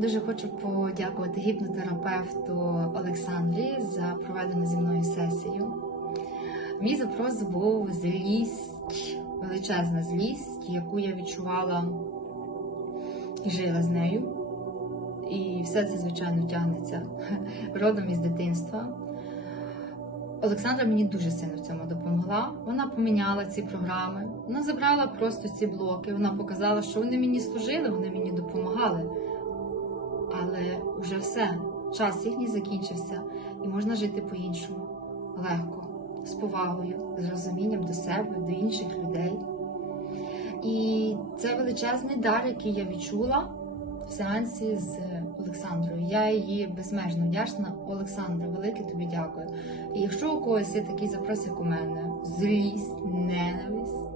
Дуже хочу подякувати гіпнотерапевту Олександрі за проведену зі мною сесію. Мій запрос був злість, величезна злість, яку я відчувала і жила з нею. І все це, звичайно, тягнеться родом із дитинства. Олександра мені дуже сильно в цьому допомогла. Вона поміняла ці програми, вона забрала просто ці блоки, вона показала, що вони мені служили, вони мені допомагали. Але вже все, час їхній закінчився, і можна жити по-іншому, легко, з повагою, з розумінням до себе, до інших людей. І це величезний дар, який я відчула в сеансі з Олександрою. Я її безмежно вдячна. Олександра, велике тобі дякую. І якщо у когось є такий запрос, як у мене, злість, ненависть,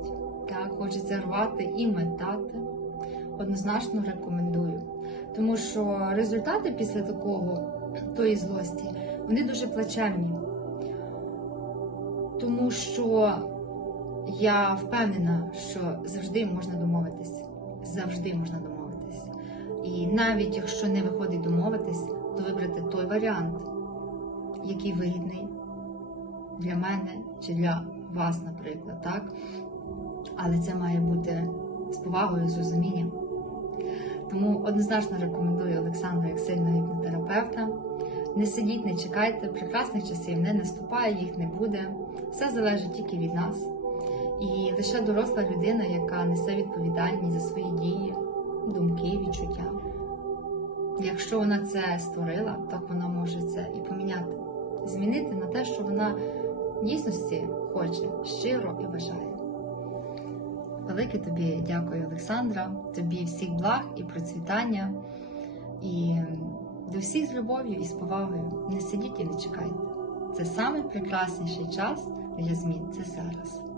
так, хочеться рвати і метати, однозначно рекомендую. Тому що результати після такого, тої злості, вони дуже плачевні. Тому що я впевнена, що завжди можна домовитись. Завжди можна домовитись. І навіть якщо не виходить домовитись, то вибрати той варіант, який вигідний для мене чи для вас, наприклад, так? Але це має бути з повагою, з розумінням. Тому однозначно рекомендую Олександру як сильного гіпнотерапевта. Не сидіть, не чекайте, прекрасних часів не наступає, їх не буде. Все залежить тільки від нас. І лише доросла людина, яка несе відповідальність за свої дії, думки, відчуття. Якщо вона це створила, так вона може це і поміняти, змінити на те, що вона дійсності хоче щиро і бажає. Велике тобі дякую, Олександра, тобі всіх благ і процвітання, і до всіх з любов'ю і з повагою. Не сидіть і не чекайте. Це найпрекрасніший час для змін. Це зараз.